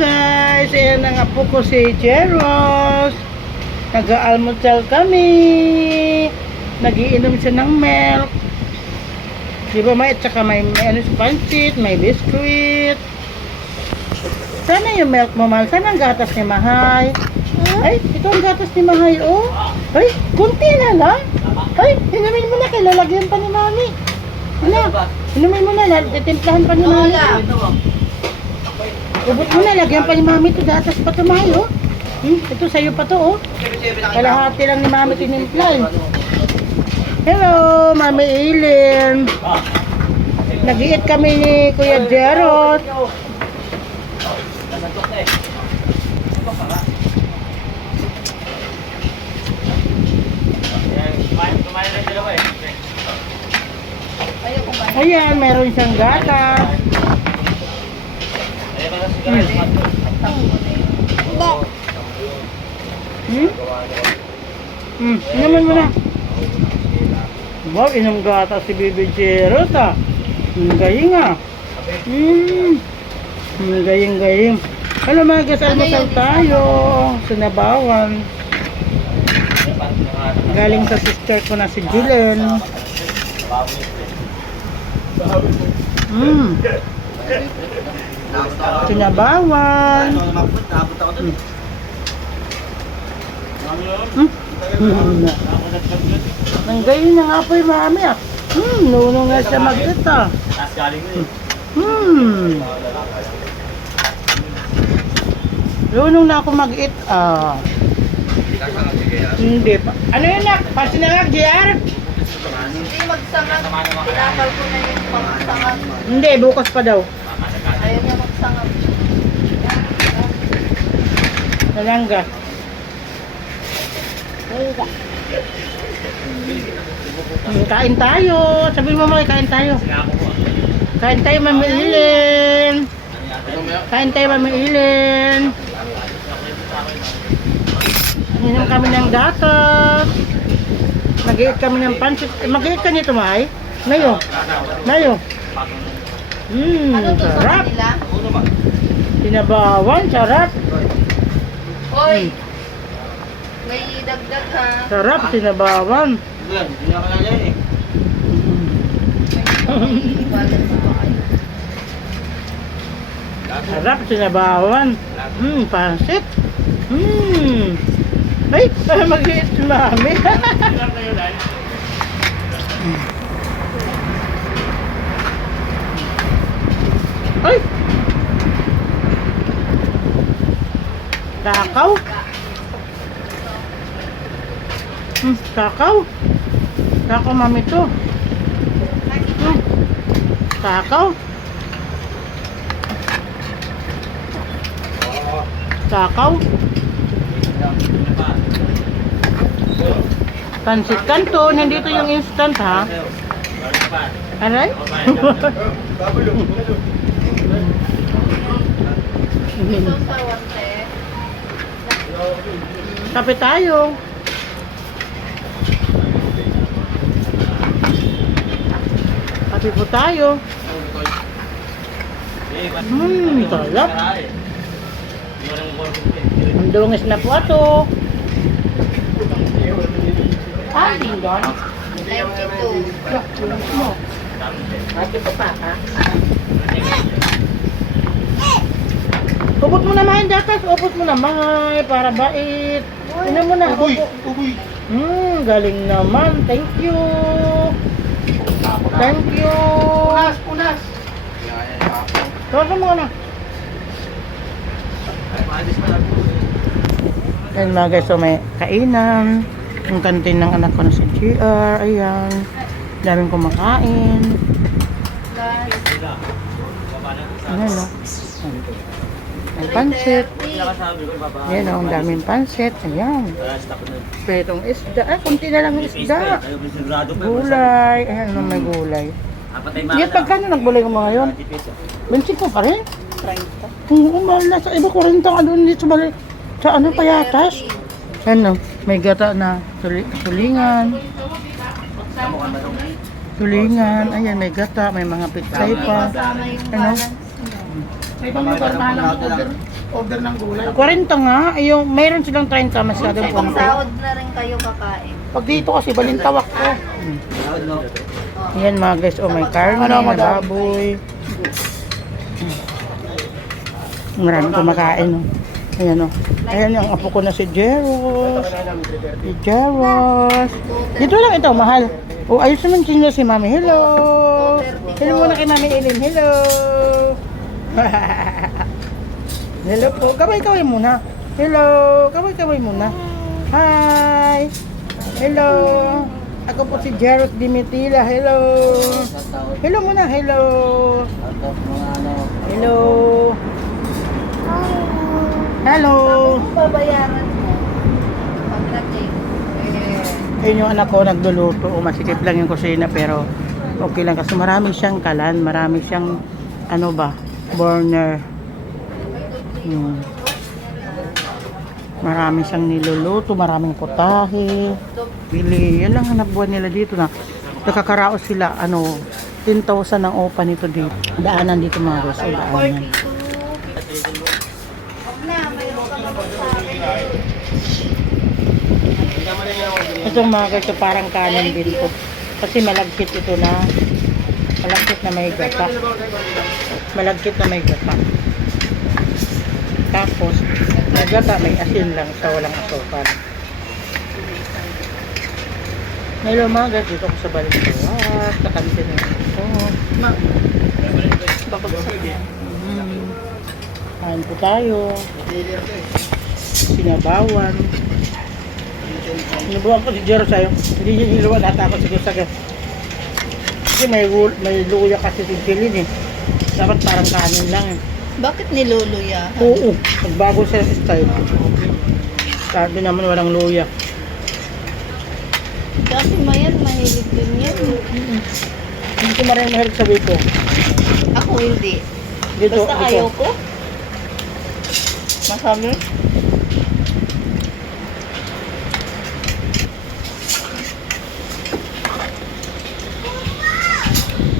guys, ayan ang apo ko si Jeros. Nag-aalmusal kami. Nagiinom siya ng milk. Di ba may, at saka may ano sa pancit, may biskuit. Sana yung milk mo, mahal. Sana ang gatas ni Mahay. Ay, ito ang gatas ni Mahay, oh. Ay, kunti na lang. Ay, inumin mo na, lalagyan pa ni Mami. Ano? Inumin mo na, titimplahan pa ni Mami. Ubot mo na, lagyan pa ni Mami ito. Gatas pa ito, Mahay, oh. Ito sa'yo pa ito, oh. Kalahati lang ni Mami tinimpla, eh. Hello, Mami Eileen. Nag-iit kami ni Kuya Jerot. Ayan, meron siyang gatas. Inumin mo na. Wow, inom gatas si Bibi Jerot, ah. Gaying, ah. Gaying. Hello mga guys, almusal tayo. Sinabawan. Galing sa sister ko na si Julen. Sinabawan. Ang gayon na nga po yung Mami, ah. Nunong nga siya mag-it, ah. Nunong na ako mag-it, ah. Hindi pa. Ano yun, nak? Pasinangag, JR? Hindi magsangag. Pinakal ko na yung magsangag. Hindi, bukas pa daw. Ayaw niya magsangag. Nalangga. Kain tayo. Sabihin mo mga kain tayo. Kain tayo, Mami Eileen. Kain tayo, Mami Eileen. Inom kami ng gatas. Mag-iit kami ng pancit. Mag-iit ka nito, Mahay? Mayo. Ano to sa Sarap. kanila? Sinabawan, sarap. Hoy! May dagdag ha. Sarap, sinabawan. Sarap, sinabawan. Pancit. Ay, mag-iit si Mami. Ay! Takaw. Takaw. Takaw, Mami to. Takaw. Takaw. Pansit Canton, nandito yung instant, ha? Aray? Ito sa wante. Kape tayo. Kape po tayo. Sarap. Ang dungis na po ato. Tinggan. Like ito. Ubot mo na Mahay gatas. Ubot mo na Mahay. Para bait. Ina mo na. Uy! Galing naman. Thank you. Thank you. Unas! Tawag mo na. Ayan mga guys, so may kainan. Yung kantin ng anak ko na si GR. Ayan. Daming kumakain. Ayan o. May pansit. Ayan o, ang daming pansit. Ayan. Petong isda. Kunti na lang yung isda. Gulay. Ayan o, may gulay. Yan, pagkano nagbulay ko mga yun? 25 pa rin? 30. Oo, mahal na. Sa iba 40 ka doon dito sa ano payatas. Ano, may gata na tulingan. Tulingan. Ayan, may gata. May mga pitsay pa. Ano? Sa ibang lugar, mahal ang order ng gulay. 40 nga, yung mayroon silang 30 masyadong Ibang konti. sahod na rin kayo kakain. Pag dito kasi balintawak ko. Yan mga guys, oh may karne, Ano, may madam? baboy. Maraming kumakain. Oh. Ayan oh. Ayan yung apo ko na si Jeros. Si Jeros. Dito lang ito, mahal. Oh, ayos naman siya si Mami. Hello. Hello muna kay Mami Eileen. Hello. Hello po. Kaway-kaway muna. Hello. Kaway-kaway muna. Hi. Hello. Ako po si Jeros Dimitila. Hello. Hello muna. Hello. Hello. Hello. Babayaran mo. Pagdating. Ayun yung anak ko nagluluto. O masikip lang yung kusina pero okay lang kasi marami siyang kalan. Marami siyang ano ba? Burner. Marami siyang niluluto. Maraming putahe. Bili. Yan lang hanap buwan nila dito na. Nakakaraos sila. 10,000 ang opa nito dito. Daanan dito mga guys. O daanan. Ito mga guys, so parang kanin din to. Kasi malagkit ito na. Malagkit na may gata. Malagkit na may gata. Tapos, may gata, may asin lang sa walang asukal. Hello mga guys, dito ko sa Balintawak. Sa kantin na ito. Babagsak yan. Kain po tayo. Sinabawan. Sinubukan ko si Jero sa'yo. Hindi niya niluwan at ako siguro sa kasi may luya kasi si Jeline eh. Dapat parang kanin lang eh. Bakit niluluya? Oo. Nagbago siya sa style. Sabi naman walang luya. Dati mayan, mahilig din yan. Hindi ko maraming mahilig sa wiko. Ako hindi. Dito, Basta dito. ayoko. Masami.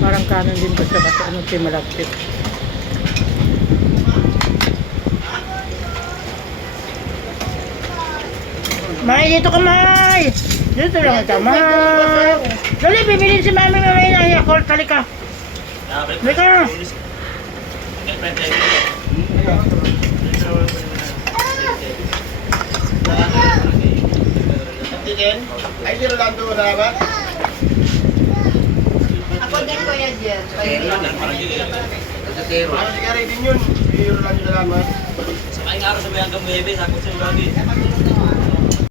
Parang kanin din ko siya kasi siya malagkit. May, dito ka, May! Dito lang ka, May! Dali, bibilin si Mami May na Yakult. Dali ka. Dali ka. Ay, di Rolando na ba? Ako din Kuya Jer. Ano si Gary din yun? Si Rolando na ba? Sa kain araw sa bayang gamuebe, sakot sa ibabi.